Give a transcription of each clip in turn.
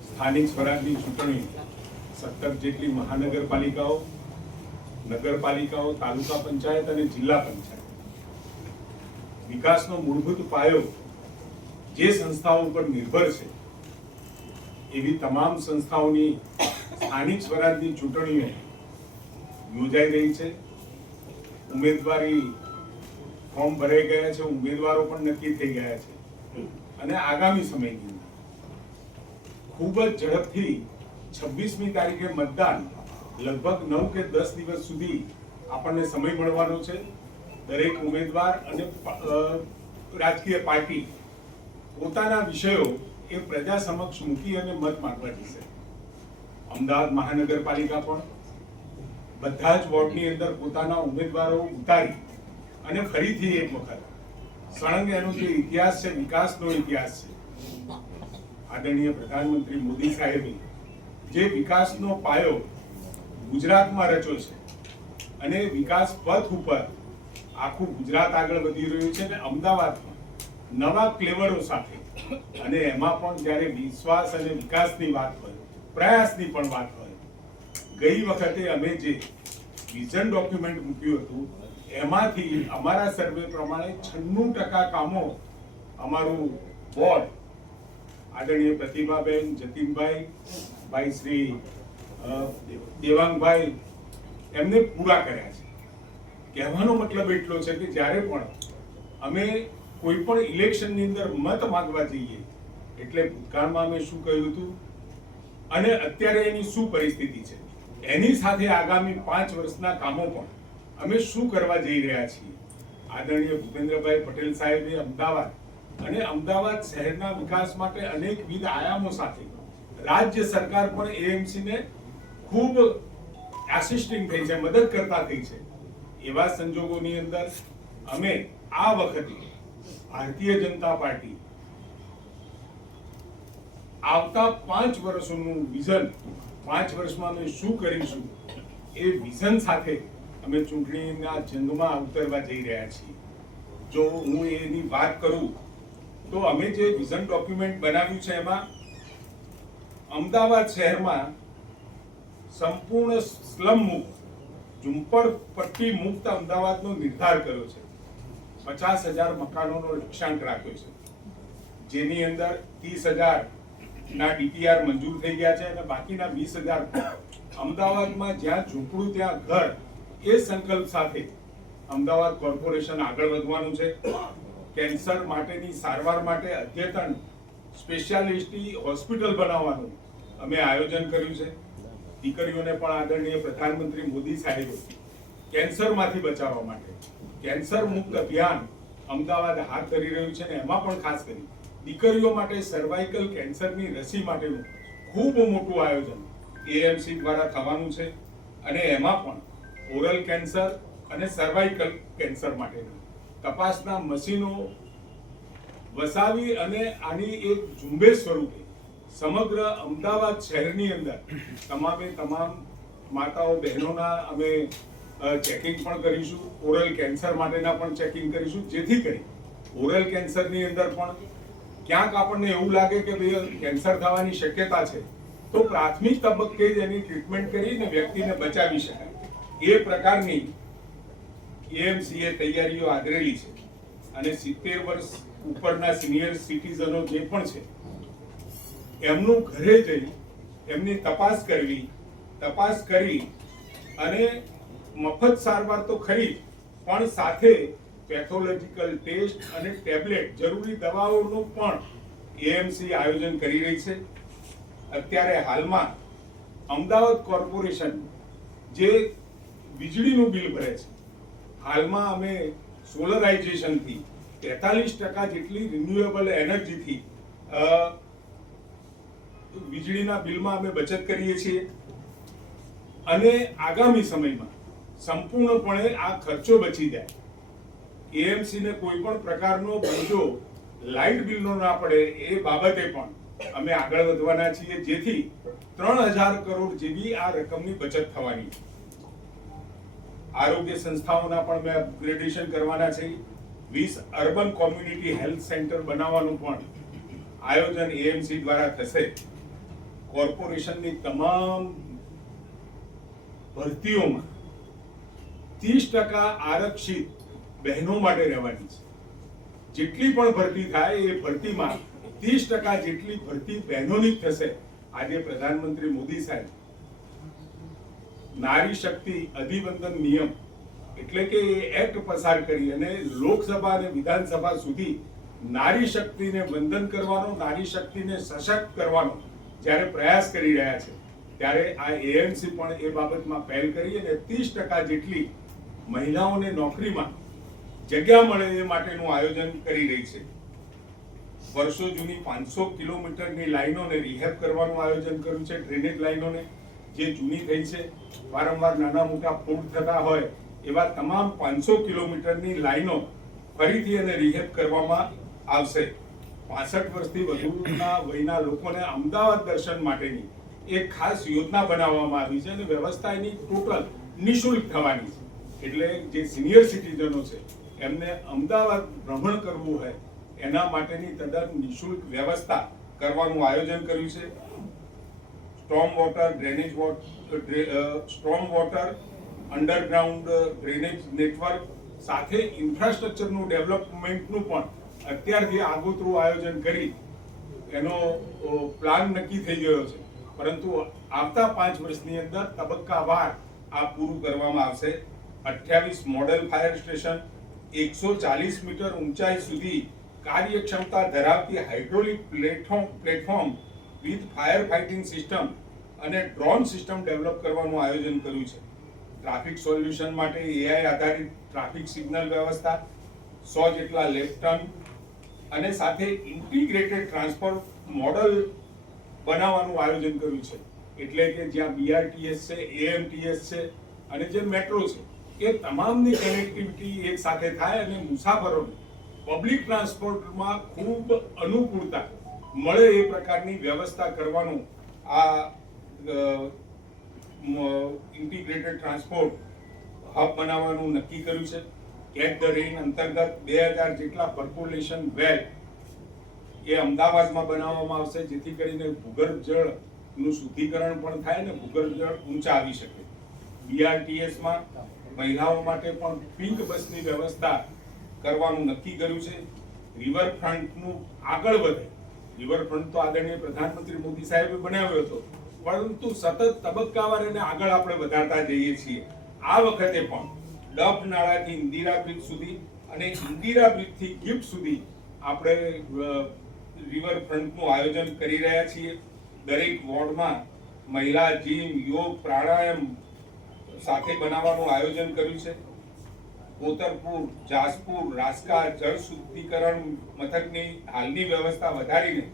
સ્થાનિક સ્વરાજની ચૂંટણી 17 જેટલી મહાનગરપાલિકાઓ, નગરપાલિકાઓ, તાલુકા પંચાયત અને જિલ્લા પંચાયત વિકાસનો મૂળભૂત પાયો જે સંસ્થાઓ ઉપર નિર્ભર છે એવી તમામ સંસ્થાઓની સ્થાનિક સ્વરાજની ચૂંટણીઓ યોજાઈ રહી છે. ઉમેદવારી ફોર્મ ભરાઈ ગયા છે, ઉમેદવારો પણ નક્કી થઈ ગયા છે અને આગામી સમયની ખૂબ જ ઝડપથી 26મી તારીખે મતદાન લગભગ 9 કે 10 દિવસ સુધી આપણને સમય મળવાનો છે. દરેક ઉમેદવાર અને રાજકીય પાર્ટી પોતાના વિષયો એ પ્રજા સમક્ષ મૂકી અને મત માંગવા જશે. અમદાવાદ મહાનગરપાલિકા પણ બધા જ વોર્ડની અંદર પોતાના ઉમેદવારો ઉતારી અને ફરીથી એક વખત સળંગ એનો જે ઇતિહાસ છે, વિકાસનો ઇતિહાસ છે, આદરણીય પ્રધાનમંત્રી મોદી સાહેબે જે વિકાસનો પાયો ગુજરાતમાં રચ્યો છે અને વિકાસ પથ ઉપર આખું ગુજરાત આગળ વધી રહ્યું છે અને અમદાવાદમાં નવા ક્લેવરો સાથે, અને એમાં પણ જ્યારે વિશ્વાસ અને વિકાસની વાત હોય, પ્રયાસની પણ વાત હોય, ગઈ વખતે અમે જે વિઝન ડોક્યુમેન્ટ મૂક્યું હતું એમાંથી અમારા સર્વે પ્રમાણે 96% કામો અમારું બોર્ડ આદરણીય પ્રતિભાબેન, જતીનભાઈ, ભાઈ શ્રી દેવાંગભાઈ એમને પૂરા કર્યા છે. કહેવાનો મતલબ એટલો છે કે જ્યારે પણ અમે કોઈ પણ ઇલેક્શનની અંદર મત માંગવા જઈએ એટલે ભૂતકાળમાં અમે શું કહ્યું હતું અને અત્યારે એની શું પરિસ્થિતિ છે, એની સાથે આગામી 5 વર્ષના કામો પણ અમે શું કરવા જઈ રહ્યા છીએ. આદરણીય ભૂપેન્દ્રભાઈ પટેલ સાહેબે અમદાવાદ અને અમદાવાદ શહેરના વિકાસ માટે અનેકવિધ આયામો સાથે રાજ્ય સરકાર પણ એએમસી ને ખૂબ આસિસ્ટિંગ થઈ છે, મદદ કરતા થઈ છે. એવા સંજોગોની અંદર અમે આ વખતે ભારતીય જનતા પાર્ટી આવતા 5 વર્ષોનું વિઝન, 5 વર્ષમાં અમે શું કરીશું એ વિઝન સાથે અમે ચૂંટણીના જંગમાં ઉતરવા જઈ રહ્યા છીએ. જો હું એની વાત કરું તો અમે જે વિઝન ડોક્યુમેન્ટ બનાવ્યું છે એમાં અમદાવાદ શહેરમાં સંપૂર્ણ સ્લમ મુક્ત, ઝુંપડપટ્ટી મુક્ત અમદાવાદનો નિર્ધાર કર્યો છે. 50,000 મકાનોનો લક્ષ્યાંક રાખ્યો છે, જેની અંદર 30,000 ના ડીપીઆર મંજૂર થઈ ગયા છે અને બાકીના 20,000 અમદાવાદમાં જ્યાં ઝૂંપડું ત્યાં ઘર એ સંકલ્પ સાથે અમદાવાદ કોર્પોરેશન આગળ વધવાનું છે. કેન્સર માટેની સારવાર માટે અદ્યતન સ્પેશિયાલિસ્ટી હોસ્પિટલ બનાવવાનું અમે આયોજન કર્યું છે. દીકરીઓને પણ આદરણીય પ્રધાનમંત્રી મોદી સાહેબે કેન્સરમાંથી બચાવવા માટે કેન્સર મુક્ત અભિયાન અમદાવાદ હાથ ધરી રહ્યું છે અને એમાં પણ ખાસ કરી દીકરીઓ માટે સર્વાઇકલ કેન્સરની રસી માટેનું ખૂબ મોટું આયોજન એએમસી દ્વારા થવાનું છે અને એમાં પણ ઓરલ કેન્સર અને સર્વાઇકલ કેન્સર માટેના તપાસના મશીનો વસાવી અને આની એક ઝુંબેશ સ્વરૂપે સમગ્ર અમદાવાદ શહેરની અંદર તમામે તમામ માતાઓ બહેનોના અમે ચેકિંગ પણ કરીશું. ઓરલ કેન્સર માટેના પણ ચેકિંગ કરીશું, જેથી કરી ઓરલ કેન્સરની અંદર પણ ક્યાંક આપણને એવું લાગે કે ભાઈ કેન્સર થવાની શક્યતા છે તો પ્રાથમિક તબક્કે જ એની ટ્રીટમેન્ટ કરીને વ્યક્તિને બચાવી શકાય. એ પ્રકારની એએમસીએ તૈયારીઓ આદરેલી છે અને 70 વર્ષ ઉપરના સિનિયર સિટીઝનો જે પણ છે એમનું ઘરે જઈ એમની તપાસ કરવી, તપાસ કરી અને મફત સારવાર તો ખરી પણ સાથે પેથોલોજીકલ ટેસ્ટ અને ટેબ્લેટ, જરૂરી દવાઓનું પણ એએમસી આયોજન કરી રહી છે. અત્યારે હાલમાં અમદાવાદ કોર્પોરેશન જે વીજળીનું બિલ ભરે છે, હાલમાં અમે સોલરાઇઝેશનથી 43% જેટલી રિન્યુએબલ એનર્જીથી વીજળીના બિલમાં અમે બચત કરીએ છીએ અને આગામી સમયમાં સંપૂર્ણપણે આ ખર્ચો બચી જાય, એએમસી ને કોઈ પણ પ્રકારનો બોજો લાઇટ બિલનો ના પડે એ બાબતે પણ અમે આગળ વધવાના છીએ, જેથી 3,000 કરોડ જેવી આ રકમની બચત થવાની છે. આરોગ્ય સંસ્થાઓના પણ મેં અપગ્રેડેશન કરવાના છે. 20 અર્બન કોમ્યુનિટી હેલ્થ સેન્ટર બનાવવાનું પણ આયોજન એએમસી દ્વારા થશે. કોર્પોરેશનની તમામ ભરતીઓમાં 30% આરક્ષિત બહેનો માટે રહેવાની છે. જેટલી પણ ભરતી થાય એ ભરતીમાં 30% જેટલી ભરતી બહેનોની જ થશે. આજે પ્રધાનમંત્રી મોદી સાહેબ નારી શક્તિ અધિવંદન નિયમ એટલે કે એક્ટ પસાર કરી અને લોકસભા અને વિધાનસભા સુધી નારી શક્તિને વંદન કરવાનો, નારી શક્તિને સશક્ત કરવાનો જ્યારે પ્રયાસ કરી રહ્યા છે, ત્યારે આ એએમસી પણ એ બાબતમાં પહેલ કરી અને 30% જેટલી મહિલાઓને નોકરીમાં જગ્યા મળે એ માટેનું આયોજન કરી રહી છે. વર્ષો જૂની 500 કિલોમીટરની લાઈનોને રિહેબ કરવાનું આયોજન કર્યું છે. ડ્રેનેજ લાઈનોને જે જૂની થઈ છે, વારંવાર નાના મોટા ફૂટ થતા હોય એવા તમામ 500 કિલોમીટરની લાઈનો ફરીથી અને રિહેબ કરવામાં આવશે. 65 વર્ષથી વધુના વયના લોકોને અમદાવાદ દર્શન માટેની એક ખાસ યોજના બનાવવામાં આવી છે અને વ્યવસ્થા એની ટોટલ નિઃશુલ્ક થવાની છે. એટલે જે સિનિયર સિટીઝનો છે એમને અમદાવાદ ભ્રમણ કરવું હોય એના માટેની તદ્દન નિઃશુલ્ક વ્યવસ્થા કરવાનું આયોજન કર્યું છે. Storm water drainage storm water underground drainage network સાથે ઇન્ફ્રાસ્ટ્રક્ચરનું ડેવલપમેન્ટનું પણ અત્યારથી આગોતરું આયોજન કરી એનો પ્લાન નક્કી થઈ ગયો છે. પરંતુ આવતા 5 વર્ષની અંદર તબક્કાવાર આ પૂરું કરવામાં આવશે. 28 મોડેલ ફાયર સ્ટેશન, 140 મીટર ઊંચાઈ સુધી કાર્યક્ષમતા ધરાવતી hydraulic platform with fire fighting system અને ડ્રોન સિસ્ટમ ડેવલપ કરવાનું આયોજન કર્યું છે. ટ્રાફિક સોલ્યુશન માટે એઆઈ આધારિત ટ્રાફિક સિગ્નલ વ્યવસ્થા, 100 જેટલા લેફ્ટ ટર્ન અને સાથે ઇન્ટિગ્રેટેડ ટ્રાન્સપોર્ટ મોડલ બનાવવાનું આયોજન કર્યું છે. એટલે કે જ્યાં બીઆરટીએસ છે, એએમટીએસ છે અને જે મેટ્રો છે એ તમામની કનેક્ટિવિટી એક સાથે થાય અને મુસાફરોને પબ્લિક ટ્રાન્સપોર્ટમાં ખૂબ અનુકૂળતા મળે એ પ્રકારની વ્યવસ્થા કરવાનું આ ઇન્ટિગ્રેટેડ ટ્રાન્સપોર્ટ હબ બનાવવાનું નક્કી કર્યું છે. કેચ ધ રેઇન અંતર્ગત 2000 જેટલા પર્કોલેશન વેલ એ અમદાવાદમાં બનાવવામાં આવશે, જેથી કરીને ભૂગર્ભ જળનું શુદ્ધિકરણ પણ થાય અને ભૂગર્ભ જળ ઊંચા આવી શકે. બીઆરટીએસમાં મહિલાઓ માટે પણ પિંક બસની વ્યવસ્થા કરવાનું નક્કી કર્યું છે. રિવરફ્રન્ટનું આગળ વધે. રિવરફ્રન્ટ તો આદરણીય પ્રધાનમંત્રી મોદી સાહેબે બનાવ્યો હતો, પરંતુ સતત તબક્કાવાર એને આગળ આપણે વધારતા જઈએ છીએ. આ વખતે પણ ડફ નાળાથી ઇન્દિરા બ્રિજ સુધી અને ઇન્દિરા બ્રિજથી ગિફ્ટ સુધી આપણે રિવરફ્રન્ટનું આયોજન કરી રહ્યા છીએ. દરેક વોર્ડમાં મહિલા જીમ, યોગ, પ્રાણાયામ સાથે બનાવવાનું આયોજન કર્યું છે. કોતરપુર, જાસપુર, રાસ્કા જળ શુદ્ધિકરણ મથકની હાલની વ્યવસ્થા વધારીને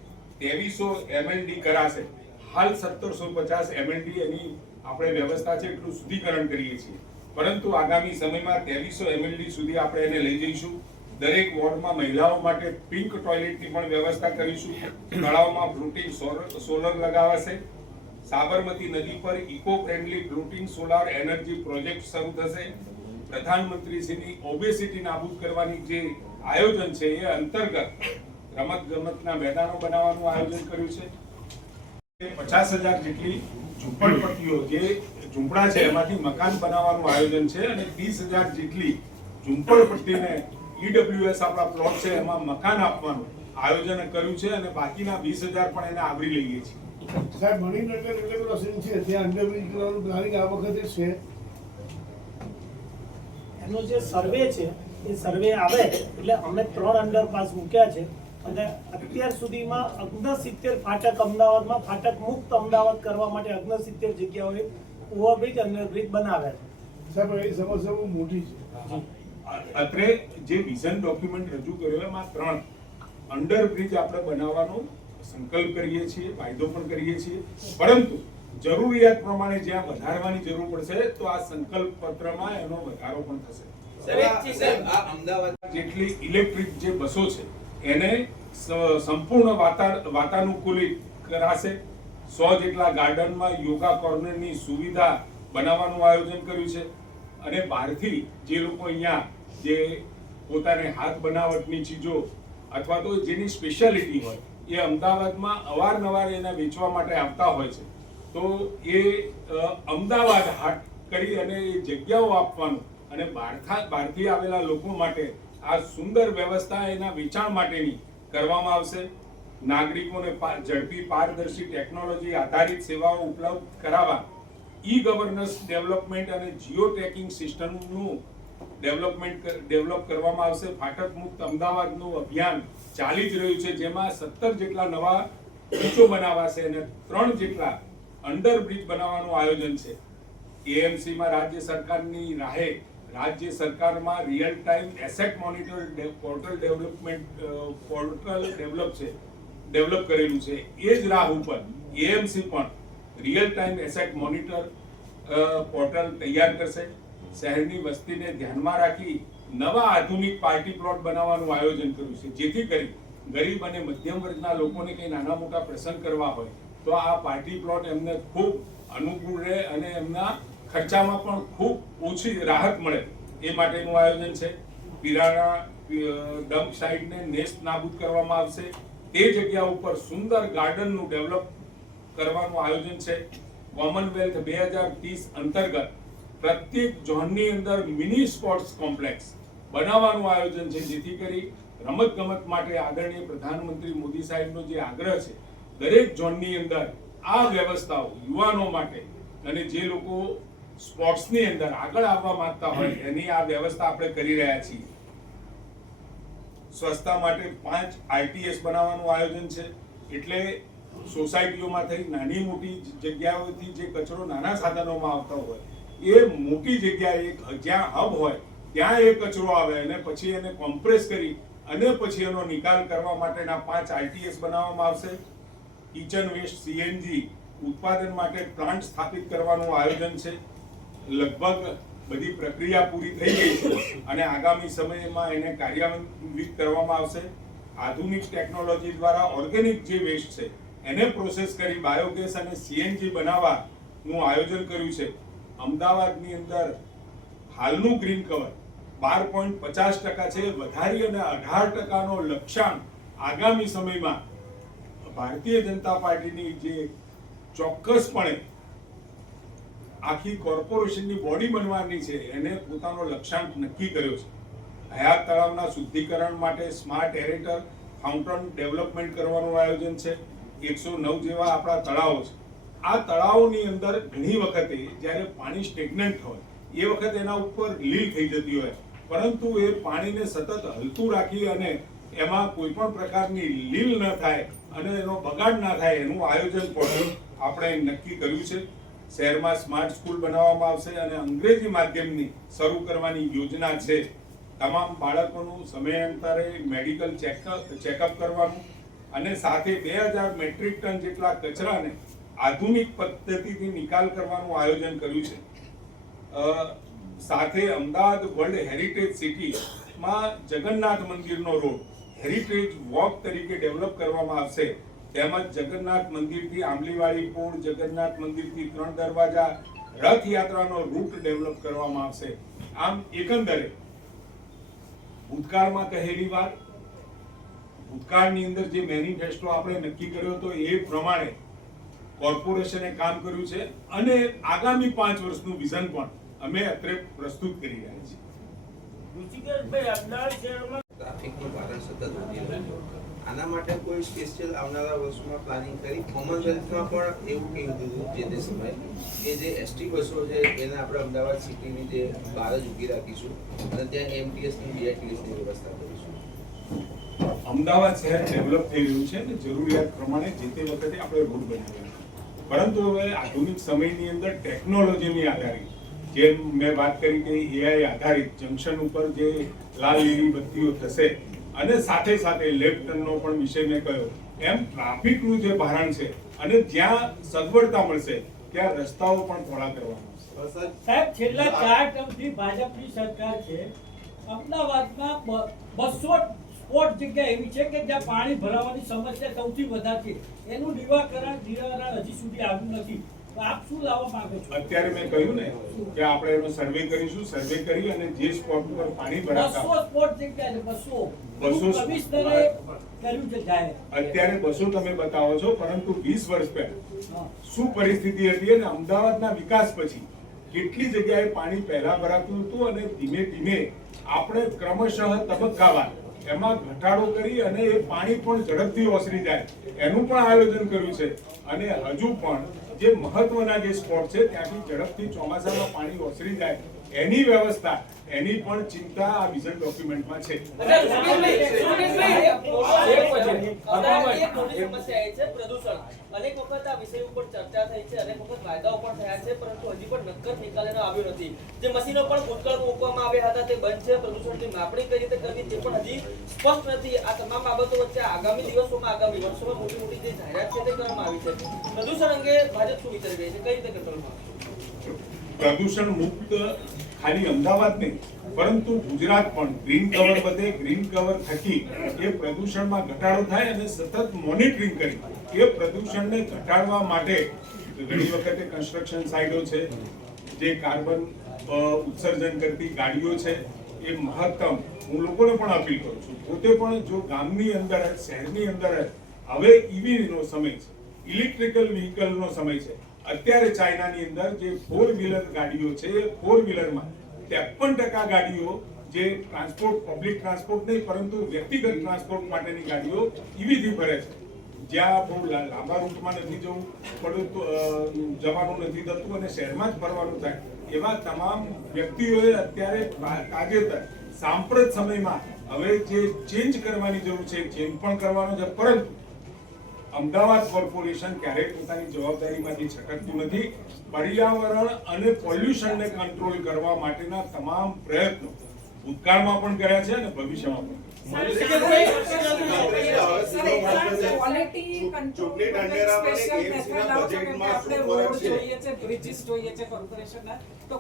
2300 MLD કરાશે. હાલ 1750 MLD એની આપણે વ્યવસ્થા છે એટલું શુદ્ધિકરણ કરીએ છીએ, પરંતુ આગામી સમયમાં 2300 MLD સુધી આપણે એને લઈ જઈશું. દરેક વોર્ડમાં મહિલાઓ માટે પિંક ટોયલેટની પણ વ્યવસ્થા કરીશું. તળાવમાં ફ્લોટિંગ સોલર લગાવાશે. સાબરમતી નદી પર eco friendly floating solar energy project શરૂ થશે. પ્રધાનમંત્રીશ્રીની ઓબેસિટી નાબૂદ કરવાની જે આયોજન છે એ અંતર્ગત રમત ગમતના મેદાનો બનાવવાનું આયોજન કર્યું છે. 50,000 જેટલી ઝૂંપડપટ્ટીઓ જે ઝૂંપડા છે એમાંથી મકાન બનાવવાનું આયોજન છે અને 30,000 જેટલી ઝૂંપડપટ્ટીને ઈડબ્લ્યુએસ આપણા પ્લોટ છે એમાં મકાન આપવાનું આયોજન કર્યું છે અને બાકીના 20,000 પણ એને આવરી લઈએ છીએ. સાહેબ, મણિનગર એટલે પેલો સીન છે ત્યાં અંડરબ્રિજ કરવાનું પ્લાનિંગ આ વખતે છે. એનો જે સર્વે છે એ સર્વે આવે એટલે અમે 3 અંડરપાસ મૂક્યા છે અને અત્યાર સુધીમાં 69 ફાટક અમદાવાદમાં ફાટક મુક્ત અમદાવાદ કરવા માટે 69 જગ્યાઓએ ઓવરબ્રિજ અંડરબ્રિજ બનાવ્યા છે. સાહેબ, એ સમસ્યા બહુ મોટી છે. અત્રે જે વિઝન ડોક્યુમેન્ટ રજૂ કર્યો એમાં 3 અંડરબ્રિજ આપણે બનાવવાનો સંકલ્પ કરીએ છીએ, વાયદો પણ કરીએ છીએ, પરંતુ જરૂરિયાત પ્રમાણે જ્યાં વધારવાની જરૂર પડશે તો આ સંકલ્પ પત્રમાં એનો વધારો પણ થશે. જેટલી ઇલેક્ટ્રિક જે બસો છે એને સંપૂર્ણ વાતાનુકૂલિત કરાશે. 100 જેટલા ગાર્ડનમાં યોગા કોર્નરની સુવિધા બનાવવાનું આયોજન કર્યું છે અને બહારથી જે લોકો અહીંયા જે પોતાને હાથ બનાવટની ચીજો અથવા તો જેની સ્પેશિયાલિટી હોય એ અમદાવાદમાં અવારનવાર એને વેચવા માટે આવતા હોય છે, તો એ અમદાવાદ હાટ કરી અને એ જગ્યાઓ આપવાનું અને બહારથી આવેલા લોકો માટે આ સુંદર વ્યવસ્થા એના વેચાણ માટેની કરવામાં આવશે. નાગરિકોને ઝડપી પારદર્શી ટેકનોલોજી આધારિત સેવાઓ ઉપલબ્ધ કરાવવા ઈ-ગવર્નન્સ ડેવલપમેન્ટ અને જીઓ ટ્રેકિંગ સિસ્ટમનું ડેવલપ કરવામાં આવશે. ફાટક મુક્ત અમદાવાદનું અભિયાન ચાલી જ રહ્યું છે, જેમાં 17 જેટલા નવા બ્રિજો બનાવાશે અને 3 જેટલા અંડરબ્રિજ બનાવવાનું આયોજન છે. એએમસીમાં રાજ્ય સરકારની રાહે રાજ્ય સરકારમાં real time asset monitor portal develop કરેલું છે. એ જ રાહ ઉપર એએમસી પણ real time asset monitor portal તૈયાર કરશે. શહેરની વસ્તીને ધ્યાનમાં રાખી નવા આધુનિક પાર્ટી પ્લોટ બનાવવાનું આયોજન કર્યું છે, જેથી કરી ગરીબ અને મધ્યમ વર્ગના લોકોને કંઈ નાના મોટા પ્રસંગ કરવા હોય તો આ પાર્ટી પ્લોટ એમને ખૂબ અનુકૂળ રહે અને એમના ખર્ચામાં પણ ખૂબ ઓછી રાહત મળે એ માટેનું આયોજન છે. પીરાણા ડમ્પ સાઇટને નેસ્ત નાબૂદ કરવામાં આવશે. તે જગ્યા ઉપર સુંદર ગાર્ડનનું ડેવલપ કરવાનું આયોજન છે. કોમનવેલ્થ 2030 અંતર્ગત પ્રત્યેક ઝોનની અંદર મિની સ્પોર્ટ્સ કોમ્પ્લેક્સ બનાવવાનું આયોજન છે, જેથી કરી રમતગમત માટે આદરણીય પ્રધાનમંત્રી મોદી સાહેબનો જે આગ્રહ છે, દરેક ઝોનની અંદર આ વ્યવસ્થાઓ યુવાનો માટે અને જે લોકો સ્પોર્ટ્સની અંદર આગળ આવવા માંગતા હોય એની આ વ્યવસ્થા આપણે કરી રહ્યા છીએ. સ્વચ્છતા માટે 5 આઈટીએસ બનાવવાનું આયોજન છે, એટલે સોસાયટીઓમાં થઈ નાની મોટી જગ્યાઓથી જે કચરો નાના સાધનોમાં આવતા હોય એ મોટી જગ્યાએ જ્યાં હબ હોય ત્યાં એ કચરો આવે અને પછી એને કોમ્પ્રેસ કરી અને પછી એનો નિકાલ કરવા માટેના 5 આઈટીએસ બનાવવામાં આવશે. કિચન વેસ્ટ સીએનજી ઉત્પાદન માટે પ્લાન્ટ સ્થાપિત કરવાનું આયોજન છે. લગભગ બધી પ્રક્રિયા પૂરી થઈ ગઈ છે અને આગામી સમયમાં એને કાર્યાન્વિત કરવામાં આવશે. આધુનિક ટેકનોલોજી દ્વારા ઓર્ગેનિક જે વેસ્ટ છે એને પ્રોસેસ કરી બાયોગેસ અને સીએનજી બનાવવાનું આયોજન કર્યું છે. અમદાવાદની અંદર હાલનું ગ્રીન કવર 12.50% છે, વધારી અને 18%નો લક્ષ્યાંક આગામી સમયમાં ભારતીય જનતા પાર્ટીની જે ચોક્કસપણે આખી કોર્પોરેશનની બોડી બનવાની છે એને પોતાનો લક્ષ્યાંક નક્કી કર્યો છે. હયાત તળાવના શુદ્ધિકરણ માટે સ્માર્ટ એરેટર ફાઉન્ટન ડેવલપમેન્ટ કરવાનું આયોજન છે. 109 જેવા આપણા તળાવો છે. આ તળાવોની અંદર ઘણી વખતે જ્યારે પાણી સ્ટેગ્નન્ટ હોય એ વખતે એના ઉપર લીલ થઈ જતી હોય, પરંતુ એ પાણીને સતત હલતું રાખી અને એમાં કોઈ પણ પ્રકારની લીલ ન થાય અને એનો બગાડ ના થાય એનું આયોજન પણ આપણે નક્કી કર્યું છે. શહેરમાં સ્માર્ટ સ્કૂલ બનાવવામાં આવશે અને અંગ્રેજી માધ્યમની શરૂ કરવાની યોજના છે. તમામ બાળકોનું સમયાંતરે મેડિકલ ચેકઅપ કરવાનું અને સાથે 2000 મેટ્રિક ટન જેટલા કચરાને આધુનિક પદ્ધતિથી નિકાલ કરવાનું આયોજન કર્યું છે. સાથે અમદાવાદ વર્લ્ડ હેરિટેજ સિટીમાં જગન્નાથ મંદિરનો રોડ હેરિટેજ વોક તરીકે ડેવલપ કરવામાં આવશે. તેમજ જગન્નાથ મંદિરથી આંબલીવાળી પુલ, જગન્નાથ મંદિરથી 3 દરવાજા રથયાત્રાનો રૂટ ડેવલપ કરવામાં આવશે. આમ એકંદરે ભૂતકાળમાં કહેલી વાત, ભૂતકાળની અંદર જે મેનિફેસ્ટો આપણે નક્કી કર્યો હતો એ પ્રમાણે કોર્પોરેશને કામ કર્યું છે અને આગામી 5 વર્ષનું વિઝન પણ અમે અત્રે પ્રસ્તુત કરી રહ્યા છીએ. ટ્રાફિકનું કારણ સતત વધી રહ્યું છે. આના માટે કોઈ સ્પેશિયલ આવનારા વર્ષોમાં પ્લાનિંગ કરી કોમનવેલ્થમાં પણ એવું કહ્યું હતું જે તે સમયે કે જે એસટી બસો છે એને આપણે અમદાવાદ સિટીની જે બહાર જ ઊભી રાખીશું અને ત્યાં એમટીએસની બીઆરટીએસની વ્યવસ્થા કરીશું. અમદાવાદ શહેર ડેવલપ થઈ રહ્યું છે અને જરૂરિયાત પ્રમાણે જે તે વખતે આપણે રોડ બનાવ્યા, પરંતુ હવે આધુનિક સમયની અંદર ટેકનોલોજીની આધારિત જેમ મેં વાત કરી કે એઆઈ આધારિત જંકશન ઉપર જે લાલ લીલી બત્તીઓ થશે અને સાથે સાથે લેફ્ટ ટર્નનો પણ વિષય મેં કહ્યો એમ ટ્રાફિકનું જે ભારણ છે અને જ્યાં સગવડતા મળશે ત્યાં રસ્તાઓ પણ પહોળા કરવામાં આવશે. સાહેબ, છેલ્લા 4 ટર્મથી ભાજપની સરકાર છે. અમદાવાદમાં 200 સ્પોટ જગ્યા એવી છે કે જ્યાં પાણી ભરાવાની સમસ્યા સૌથી વધારે છે. એનું નિવારણ હજી સુધી આવ્યું નથી. આપ શું લાવવા માંગો છો? અત્યારે મેં કહ્યું ને કે આપણે એનો સર્વે કરીશું, સર્વે કરી અને જે સ્પોટ પર પાણી ભરાતા 200 સ્પોટ જગ્યા છે, 200 200 કમિશનરે કર્યું છે જાહેર. અત્યારે 200 તમે બતાવો છો, પરંતુ 20 વર્ષ પહેલા હા. શું પરિસ્થિતિ હતી અને અમદાવાદના વિકાસ પછી કેટલી જગ્યાએ પાણી પહેલા ભરાતું હતું અને ધીમે ધીમે આપણે ક્રમશઃ તબક્કાવાર એમાં ઘટાડો કરી અને એ પાણી પણ ઝડપથી ઓસરી જાય એનું પણ આયોજન કર્યું છે. અને હજુ પણ જે મહત્વના જે સ્પોટ છે ત્યાંથી ઝડપથી ચોમાસામાં પાણી ઓસરી જાય એની વ્યવસ્થા, એની પણ ચિંતા આ વિઝન ડોક્યુમેન્ટમાં છે. અનેક વખત આ વિષય ઉપર ચર્ચા થઈ છે, અનેક વખત વાયદાઓ પણ થયા છે, પરંતુ હજી પણ નક્કર નિકાલ આવ્યો નથી. જે મશીનો પણ ભૂતકાળ મૂકવામાં આવ્યા હતા તે બંધ છે, પ્રદૂષણની માપણી કઈ રીતે કરવી તે પણ હજી સ્પષ્ટ નથી. આ તમામ બાબતો વચ્ચે આગામી દિવસોમાં, આગામી વર્ષોમાં મોટી મોટી જે જાહેરાત છે તે કરવામાં આવી છે. પ્રદૂષણ અંગે ભાજપ શું વિચારી રહી છે, કઈ રીતે કંટ્રોલમાં આવશે? પ્રદૂષણ મુક્ત ખાલી અમદાવાદ નહીં પરંતુ ગુજરાત પણ ગ્રીન કવર વધે, ગ્રીન કવર થકી એ પ્રદૂષણમાં ઘટાડો થાય અને સતત મોનિટરિંગ કરી એ પ્રદૂષણને ઘટાડવા માટે ઘણી વખતે કન્સ્ટ્રક્શન સાઇટો છે, જે કાર્બન ઉત્સર્જન કરતી ગાડીઓ છે એ મહત્તમ, હું લોકોને પણ અપીલ કરું છું, પોતે પણ જો ગામની અંદર, શહેરની અંદર હવે ઈવી નો સમય છે, ઇલેક્ટ્રિકલ વ્હીકલનો સમય છે. અત્યારે ચાઇનાની અંદર જે 4 વ્હીલર ગાડીઓ છે એ 4 વ્હીલરમાં 53% ગાડીઓ જે ટ્રાન્સપોર્ટ, પબ્લિક ટ્રાન્સપોર્ટ નહીં પરંતુ વ્યક્તિગત ટ્રાન્સપોર્ટ માટેની ગાડીઓ ઈવીથી ફરે છે. જ્યાં બહુ લાંબા રૂટમાં નથી જવું પડતું, જવાનું નથી થતું અને શહેરમાં જ ફરવાનું થાય એવા તમામ વ્યક્તિઓએ અત્યારે તાજેતર સાંપ્રત સમયમાં હવે જે ચેન્જ કરવાની જરૂર છે ચેન્જ પણ કરવાનો છે. પરંતુ અમદાવાદ કોર્પોરેશન ક્યારેય પોતાની જવાબદારીમાંથી છટકતું નથી. પર્યાવરણ અને પોલ્યુશનને કંટ્રોલ કરવા માટેના તમામ પ્રયત્નો ભૂતકાળમાં પણ કર્યા છે અને ભવિષ્યમાં પણ.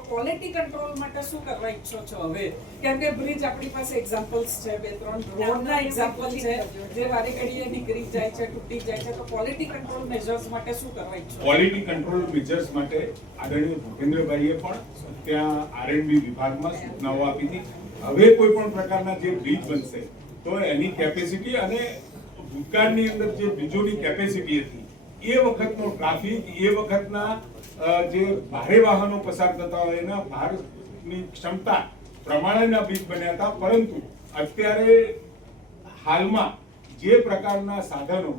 ક્વોલિટી કંટ્રોલ માટે શું કરવા ઈચ્છો છો હવે? કેમ કે બ્રિજ આપણી પાસે એક્ઝામ્પલ્સ છે, 2-3 રોડના એક્ઝામ્પલ છે જે વારે ઘડીએ નીકળી જાય છે, તૂટી જાય છે. તો ક્વોલિટી કંટ્રોલ મેજર્સ માટે શું કરવા ઈચ્છો? ક્વોલિટી કંટ્રોલ મેજર્સ માટે આદરણીય ભૂપેન્દ્રભાઈએ પણ ત્યાં R&B વિભાગમાં સૂચનાઓ આપી હતી. હવે કોઈ પણ પ્રકારના જે બ્રિજ બનશે તો એની કેપેસિટી અને ભૂતકાળની અંદર જે બ્રિજોની કેપેસિટી હતી એ વખતનો ટ્રાફિક, એ વખતના જે ભારે વાહનો પસાર થતા હોય એના ભારની ક્ષમતા પ્રમાણેના બ્રિજ બન્યા હતા. પરંતુ અત્યારે હાલમાં જે પ્રકારના સાધનો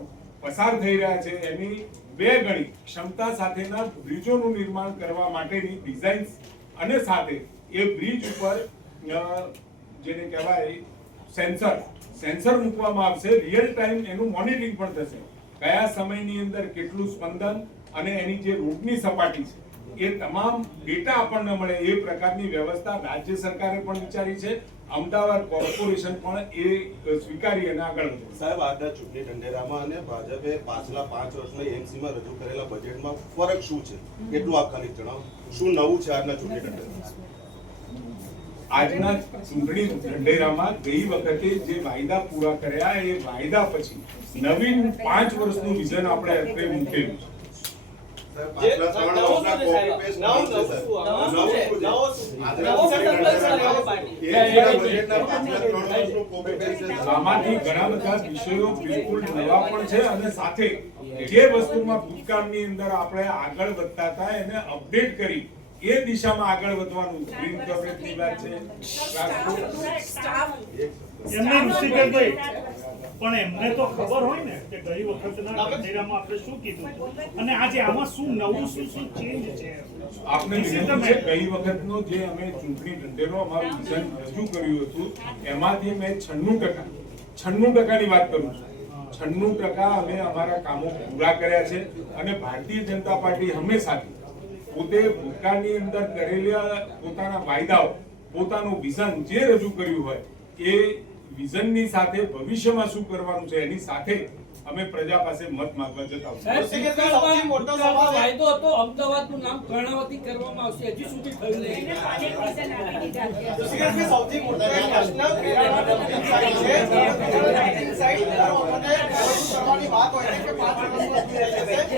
પસાર થઈ રહ્યા છે એની 2 ગણી ક્ષમતા સાથેના બ્રિજોનું નિર્માણ કરવા માટેની ડિઝાઇન્સ અને સાથે એ બ્રિજ ઉપર જેને કહેવાય સેન્સર મૂકવામાં આવશે. રિયલ ટાઈમ એનું મોનિટરિંગ પણ થશે. કયા સમયની અંદર કેટલું સ્પંદન અને એની જે રોડની સપાટી છે એ તમામ ડેટા આપણને મળે એ પ્રકારની વ્યવસ્થા રાજ્ય સરકારે પણ વિચારી છે. અમદાવાદ કોર્પોરેશન પણ એ સ્વીકારી અને આગળ વધે. સાહેબ, આજના ચૂંટણી ઢંઢેરામાં અને ભાજપે પાછલા 5 વર્ષમાં એમસીમાં રજૂ કરેલા બજેટમાં ફરક શું છે એટલું આપ ખાલી જણાવો. શું નવું છે આજના ચૂંટણી ઢંઢેરામાં? આજના ચૂંટણી ઢંઢેરામાં ગઈ વખતે જે વાયદા પૂરા કર્યા એ વાયદા પછી નવીન 5 વર્ષનું વિઝન આપણે અત્યારે મૂકેલું છે. આમાંથી ઘણા બધા વિષયો બિલકુલ નવા પણ છે અને સાથે જે વસ્તુમાં ભૂતકાળની અંદર આપણે આગળ વધતા હતા એને અપડેટ કરી એ દિશામાં આગળ વધવાનું. ગ્રીન કવરેજની વાત છે, એમને ઋષિકેશભાઈ, પણ એમને તો ખબર હોય ને કે ગઈ વખતના ઢંઢેરામાં આપણે શું કીધું હતું અને આજે આમાં શું નવું, શું ચેન્જ છે. આપને વિનંતી છે, ગઈ વખતનો જે અમે ચૂંટણી ઢંઢેરો અમારું વિઝન રજૂ કર્યું હતું એમાંથી મેં 96%ની વાત કરું છું. 96% અમે અમારા કામો પૂરા કર્યા છે અને ભારતીય જનતા પાર્ટી હંમેશાથી પોતે ભૂતકાળની અંદર કરેલા પોતાના વાયદાઓ, પોતાનું વિઝન જે રજૂ કર્યું હોય એ વિઝનની સાથે ભવિષ્યમાં શું કરવાનું છે એની સાથે અમે પ્રજા પાસે મત માંગવા જતા હોઈએ. સાહેબ, ભૂતકાળમાં વાયદો હતો અમદાવાદનું નામ કર્ણાવતી કરવામાં આવશે, હજી સુધી થયું નહીં. સૌથી મોટો પ્રશ્ન પીરાણા ડમ્પિંગ સાઇટ છે. ડમ્પિંગ સાઇટ દર વખતે કરવાની વાત હોય છે કે 5 વર્ષમાં દૂર થઈ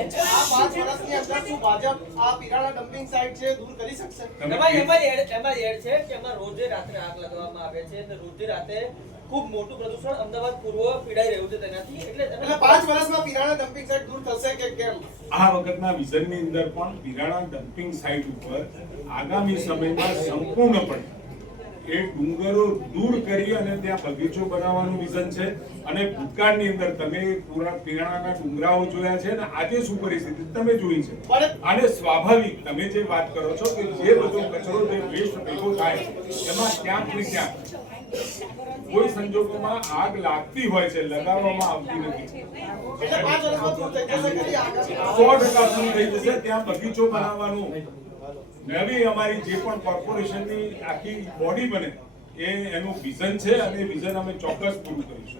જશે. આ 5 વર્ષની અંદર શું ભાજપ આ પીરાણા ડમ્પિંગ સાઇટ છે દૂર કરી શકશે? એમાં એડ છે કે એમાં રોજે રાત્રે આગ લગાવવામાં આવે છે અને રોજે રાતે ખૂબ મોટું પ્રદૂષણ અમદાવાદ પૂર્વ પીડાઈ રહ્યું છે તેનાથી. એટલે 5 વર્ષમાં પીરાણા ડમ્પિંગ સાઇટ દૂર થશે કે કેમ? આ વખતના વિઝનની અંદર પણ પીરાણા ડમ્પિંગ સાઇટ ઉપર આગામી સમયમાં સંપૂર્ણપણે એ ડુંગરો દૂર કરી અને ત્યાં બગીચો બનાવવાનું વિઝન છે. અને ભૂતકાળની અંદર તમે પીરાણાના ડુંગરાઓ જોયા છે અને આજે શું પરિસ્થિતિ તમે જોઈ છે. અને સ્વાભાવિક તમે જે વાત કરો છો કે જે બધો કચરો જે વેસ્ટ ભેગો થાય એમાં ક્યાંક ને ક્યાંક કોઈ સંજોગોમાં આગ લાગતી હોય છે, લગાવવામાં આવતી નથી. એટલે 5 વર્ષમાં દૂર થઈ જશે કે આ 100% દૂર થઈ જશે. ત્યાં બગીચો બનાવવાનું નવી અમારી જે પણ કોર્પોરેશનની આખી બોડી બને એનું વિઝન છે અને વિઝન અમે ચોક્કસ પૂરું કરીશું.